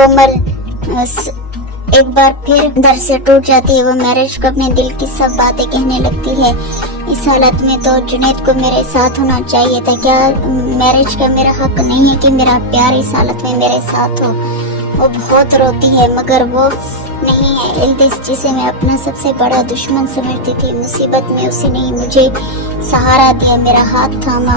कोमल एक बार फिर अंदर से टूट जाती है। वो मैरिज को अपने दिल की सब बातें कहने लगती है। इस हालत में तो जुनैद को मेरे साथ होना चाहिए था। क्या मैरिज का मेरा हक नहीं है कि मेरा प्यार इस हालत में मेरे साथ हो? वो बहुत रोती है मगर वो नहीं है। इल्दिस जिसे मैं अपना सबसे बड़ा दुश्मन समझती थी, मुसीबत में उसने ही मुझे सहारा दिया, मेरा हाथ थामा।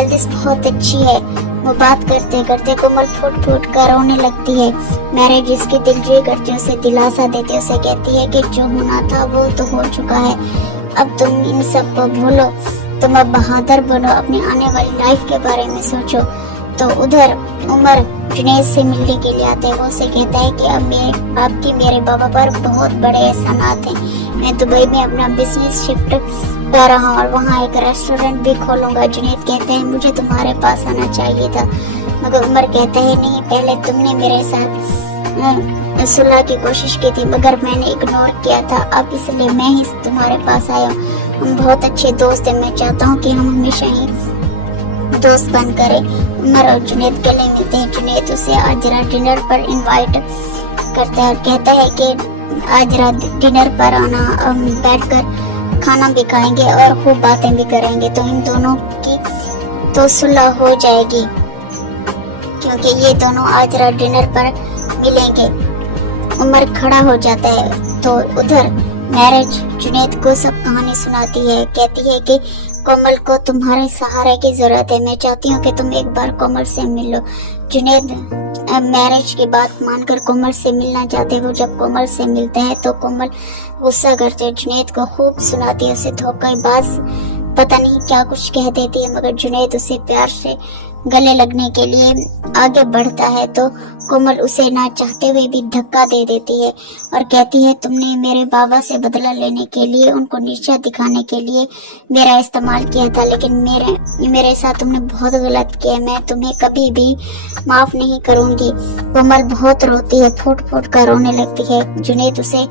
इल्दिस बहुत अच्छी है। वो बात करते करते कोमल फूट फूट कर रोने लगती है। मैरिज इसकी दिलजोई करती है, उसे दिलासा देती है, उसे कहती है कि जो होना था वो तो हो चुका है, अब तुम इन सब को भूलो, तुम अब बहादुर बनो, अपनी आने वाली लाइफ के बारे में सोचो। तो उधर उमर जुनैद से मिलने के लिए आता है। वो उसे कहता है कि अब आपकी मेरे बाबा पर बहुत बड़े एहसानात हैं। मैं दुबई में अपना बिजनेस शिफ्ट कर रहा हूँ और वहाँ एक रेस्टोरेंट भी खोलूंगा। जुनैद कहते हैं मुझे तुम्हारे पास आना चाहिए था, मगर उमर कहता है नहीं, पहले तुमने मेरे साथ सुलह की कोशिश की थी मगर मैंने इग्नोर किया था, अब इसलिए मैं ही तुम्हारे पास आया हूँ। हम बहुत अच्छे दोस्त हैं, मैं चाहता हूँ कि हम हमेशा ही दोस्त बन करें। उमर और जुनैद गले मिलते हैं। जुनैद उसे आज रात डिनर पर इनवाइट करता है और कहता है कि आज रात डिनर पर आना, बैठकर खाना भी खाएंगे और खूब बातें भी करेंगे, तो इन दोनों की तो सुलह हो जाएगी क्योंकि ये दोनों आज रात डिनर पर मिलेंगे। उमर खड़ा हो जाता है तो उधर मैरिज जुनैद को सब कहानी सुनाती है। कहती है कि कोमल को तुम्हारे सहारे की जरूरत है, मैं चाहती हूँ कि तुम एक बार कोमल से मिल लो। जुनैद मैरिज की बात मानकर कोमल से मिलना चाहते हैं। वो जब कोमल से मिलते हैं तो कोमल गुस्सा करते हैं, जुनैद को खूब सुनाती है, उसे धोखेबाज पता नहीं क्या कुछ कह देती है, मगर जुनैद उसे प्यार से गले लगने के लिए आगे बढ़ता है तो कोमल उसे ना चाहते हुए भी धक्का दे देती है और कहती है तुमने मेरे बाबा से बदला लेने के लिए, उनको नीचा दिखाने के लिए मेरा इस्तेमाल किया था, लेकिन मेरे साथ तुमने बहुत गलत किया, मैं तुम्हें कभी भी माफ नहीं करूंगी। कोमल बहुत रोती है, फूट फूट कर रोने लगती है। जुनैद उसे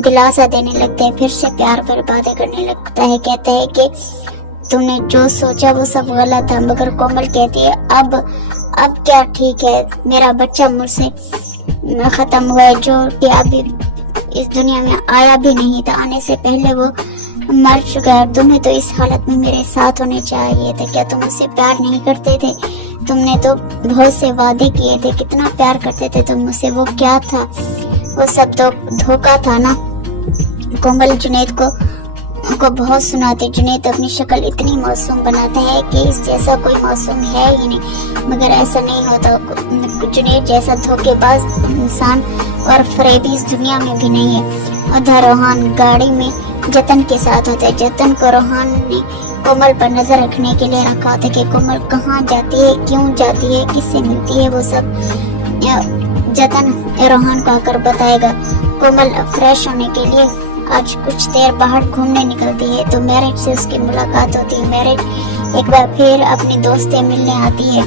दिलासा देने लगते हैं, फिर से प्यार पर बातें करने लगता है। कहता है कि तुमने जो सोचा वो सब गलत था, मगर कोमल कहती है अब क्या ठीक है, मेरा बच्चा मुझसे खत्म हुआ है, जो कि अभी इस दुनिया में आया भी नहीं था, आने से पहले वो मर चुका है। तुम्हें तो इस हालत में मेरे साथ होने चाहिए थे। क्या तुम मुझसे प्यार नहीं करते थे? तुमने तो बहुत से वादे किए थे, कितना प्यार करते थे तुम मुझसे, वो क्या था? वो सब तो धोखा था ना। कोमल जुनैद को बहुत सुनाते। जुनैद अपनी शक्ल इतनी मासूम बनाता है कि इस जैसा कोई मासूम है ही नहीं, मगर ऐसा नहीं होता। जुनैद जैसा धोखेबाज इंसान और फरेबी इस दुनिया में भी नहीं है। उधर रोहान गाड़ी में जतन के साथ होता है। जतन को रोहान ने कोमल पर नजर रखने के लिए रखा होता है कि कोमल कहाँ जाती है, क्यों जाती है, किससे मिलती है, वो सब जतन रोहान को आकर बताएगा। कोमल फ्रेश होने के लिए आज कुछ देर बाहर घूमने निकलती है तो मैरिज से उसकी मुलाकात होती है। मैरिज एक बार फिर अपनी दोस्त से मिलने आती है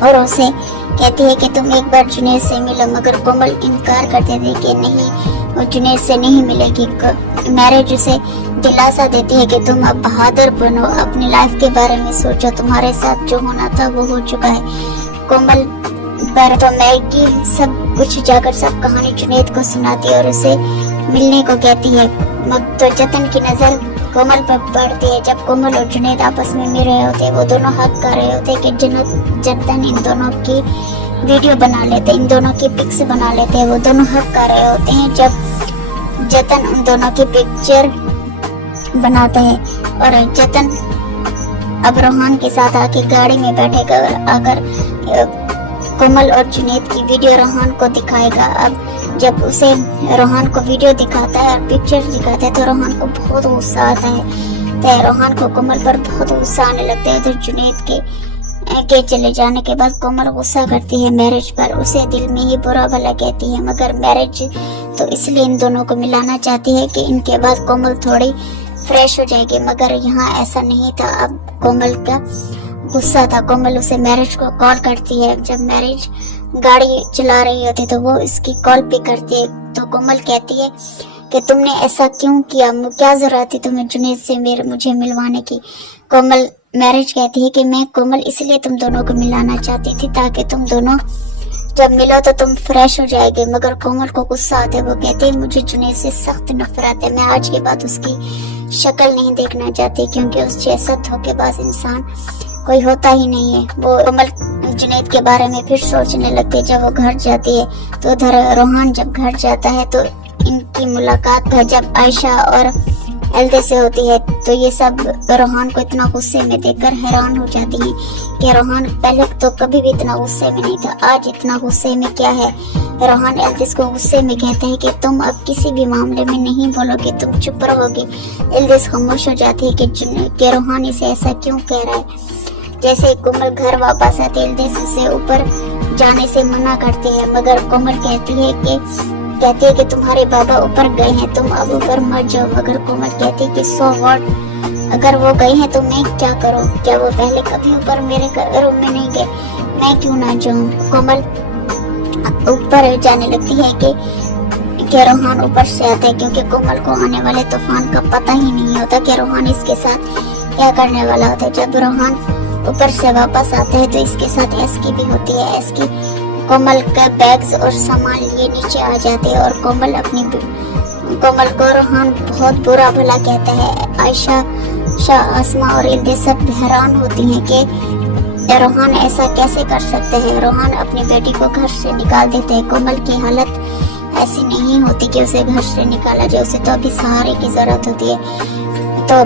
और उसे कहती है कि तुम एक बार जुनैद से मिलो, मगर कोमल इनकार करते थे कि नहीं, वो जुनैद से नहीं मिलेगी। मैरिज उसे दिलासा देती है कि तुम अब बहादुर बनो, अपनी लाइफ के बारे में सोचो, तुम्हारे साथ जो होना था वो हो चुका है। कोमल पर तो मैगी सब कुछ जाकर सब कहानी जुनैद को सुनाती है और उसे मिलने को कहती है। तो जतन की नजर कोमल पर पड़ती है। जब कोमल और जुनैद आपस में मिल रहे होते, वो दोनों हक कर रहे होते कि जतन इन दोनों की वीडियो बना लेते, इन दोनों की पिक्स बना लेते हैं। वो दोनों हक कर रहे होते हैं जब जतन उन दोनों की पिक्चर बनाते हैं और जतन अब रोहान के साथ आके गाड़ी में बैठेगा आकर कोमल और जुनैद की वीडियो रोहान को दिखाएगा। अब जब उसे रोहान को वीडियो दिखाता है और पिक्चर दिखाता है तो रोहान को बहुत गुस्सा आता है। तो रोहान को कोमल पर बहुत गुस्सा आने लगता है। तो जुनैद के चले जाने के बाद कोमल गुस्सा करती है मैरिज पर, उसे दिल में ही बुरा भला कहती है, मगर मैरिज तो इसलिए इन दोनों को मिलाना चाहती है कि इनके बाद कोमल थोड़ी फ्रेश हो जाएगी, मगर यहाँ ऐसा नहीं था। अब कोमल का गुस्सा था। कोमल उसे मैरिज को कॉल करती है। जब मैरिज गाड़ी चला रही होती तो वो इसकी कॉल पिक करती है। तो कोमल कहती है कि तुमने ऐसा क्यों किया, क्या जरूरत थी तुम्हें जुनैद से मुझे मिलवाने की? कोमल मैरिज कहती है कि मैं कोमल इसलिए तुम दोनों को मिलाना चाहती थी ताकि तुम दोनों जब मिलो तो तुम फ्रेश हो जाएगी। मगर कोमल को गुस्सा आता है। वो कहती है मुझे जुनैद से सख्त नफरत है। मैं आज के बाद उसकी शक्ल नहीं देखना चाहती, क्योंकि उस जैसा धोखेबाज इंसान कोई होता ही नहीं है। वो कोमल जुनैद के बारे में फिर सोचने लगती है। जब वो घर जाती है तो उधर रोहान जब घर जाता है तो इनकी मुलाकात जब आयशा और एल्दे से होती है तो ये सब रोहान को इतना गुस्से में देखकर हैरान हो जाती हैं कि रोहान पहले तो कभी भी इतना गुस्से में नहीं था, आज इतना गुस्से में क्या है। रोहान एल्दिस को गुस्से में कहता है कि तुम अब किसी भी मामले में नहीं बोलोगे, तुम चुप रहोगे। एल्दिस खामोश हो जाती है कि रोहान इसे ऐसा क्यों कह रहा है। जैसे ही कोमल घर वापस आती है, एल्दिस उसे ऊपर जाने से मना करती है, मगर कोमल कहती है कि तुम्हारे बाबा ऊपर गए हैं, तुम अब ऊपर मत जाओ। मगर कोमल कहती है कि सो व्हाट, अगर वो गए हैं तो मैं क्या करूं? क्या वो पहले कभी ऊपर मेरे रूम में नहीं गए? मैं क्यों ना जाऊं? कोमल ऊपर जाने लगती है कि रोहान ऊपर से आता है, क्योंकि कोमल को आने वाले तूफान का पता ही नहीं होता कि रोहान इसके साथ क्या करने वाला होता है। जब रोहान ऊपर से वापस आता है तो इसके साथ एस्की भी होती है। एस्की कोमल का बैग्स और सामान लिए नीचे आ जाते हैं और कोमल को रोहान बहुत बुरा भला कहता है। आयशा, आसमा और इल्दे सब हैरान होती हैं कि रोहान ऐसा कैसे कर सकते हैं। रोहान अपनी बेटी को घर से निकाल देते हैं। कोमल की हालत ऐसी नहीं होती कि उसे घर से निकाला जाए, उसे तो अभी सहारे की जरूरत होती है। तो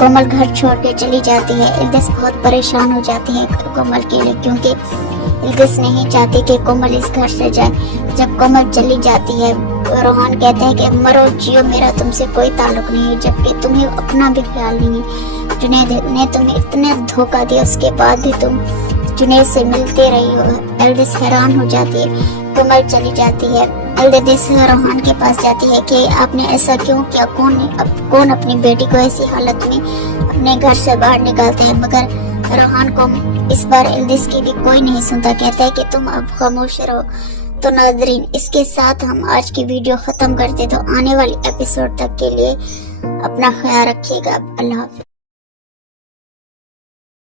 कोमल घर छोड़ के चली जाती है। इल्दिस बहुत परेशान हो जाती है कोमल के लिए, क्योंकि इल्दिस नहीं चाहती कि कोमल इस घर से जाए। जब कोमल चली जाती है रोहान कहता है कि मरो जियो, मेरा तुमसे कोई ताल्लुक नहीं है, जबकि तुम्हें अपना भी ख्याल नहीं है। जुनैद ने तुम्हें इतना धोखा दिया, उसके बाद भी तुम जुनैद से मिलते रही हो। एल्दिस हैरान हो जाती है। कोमल चली जाती है। एल्दिस रोहान के पास जाती है कि आपने ऐसा क्यों किया? कौन अपनी बेटी को ऐसी हालत में अपने घर से बाहर निकालते हैं? मगर रोहान को इस बार एल्दिस की भी कोई नहीं सुनता, कहता है कि तुम अब खामोश रहो। तो नाज़रीन, इसके साथ हम आज की वीडियो खत्म करते। तो आने वाली एपिसोड तक के लिए अपना ख्याल रखिएगा। अल्लाह हाफ़िज़।